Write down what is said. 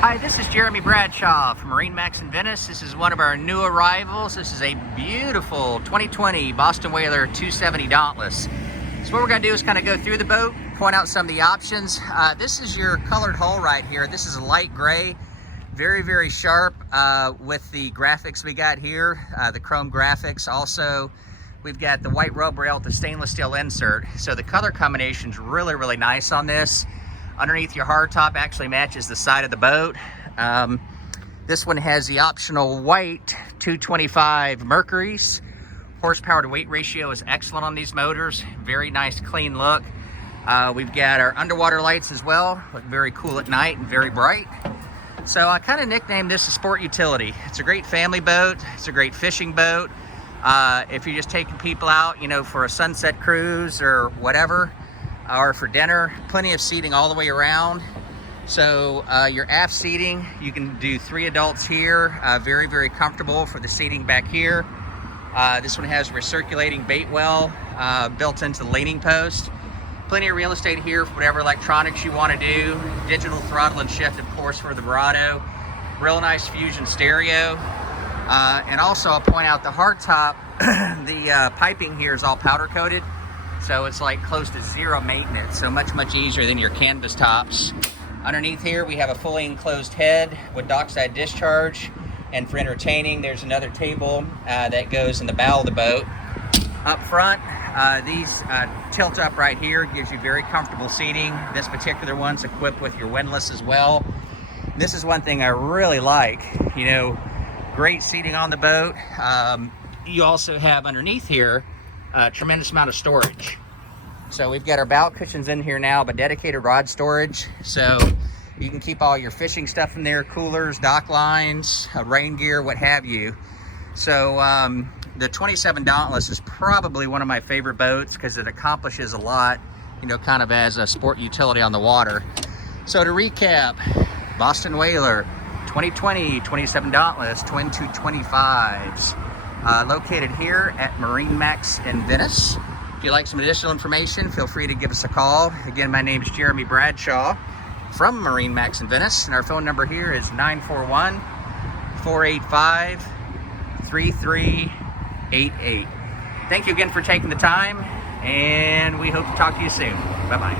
Hi, this is Jeremy Bradshaw from MarineMax Venice. This is one of our new arrivals. This is a beautiful 2020 Boston Whaler 270 Dauntless. So what we're going to do is kind of go through the boat, point out some of the options. This is your colored hull right here. This is a light gray, very, very sharp with the graphics we got here, the chrome graphics. Also, we've got the white rub rail with the stainless steel insert. So the color combination is really, really nice on this. Underneath, your hardtop actually matches the side of the boat. This one has the optional white 225 Mercuries. Horsepower to weight ratio is excellent on these motors. Very nice, clean look. We've got our underwater lights as well. Look very cool at night and very bright. So I kind of nicknamed this a sport utility. It's a great family boat. It's a great fishing boat. If you're just taking people out, for a sunset cruise or whatever, or for dinner, plenty of seating all the way around. So your aft seating, you can do 3 adults here. Very, very comfortable for the seating back here. This one has recirculating bait well built into the leaning post. Plenty of real estate here for whatever electronics you want to do. Digital throttle and shift, of course, for the Verado. Real nice Fusion stereo. And also I'll point out the hardtop, the piping here is all powder coated. So it's like close to zero maintenance, so much, much easier than your canvas tops. Underneath here, we have a fully enclosed head with dockside discharge. And for entertaining, there's another table that goes in the bow of the boat. Up front, these tilt up right here, gives you very comfortable seating. This particular one's equipped with your windlass as well. This is one thing I really like, great seating on the boat. You also have underneath here a tremendous amount of storage. So we've got our bow cushions in here now, but dedicated rod storage. So you can keep all your fishing stuff in there, coolers, dock lines, rain gear, what have you. So the 27 Dauntless is probably one of my favorite boats because it accomplishes a lot, kind of as a sport utility on the water. So to recap, Boston Whaler 2020 27 Dauntless twin 225s. Located here at MarineMax in Venice. If you'd like some additional information, feel free to give us a call. Again, my name is Jeremy Bradshaw from MarineMax in Venice, and our phone number here is 941-485-3388. Thank you again for taking the time, and we hope to talk to you soon. Bye-bye.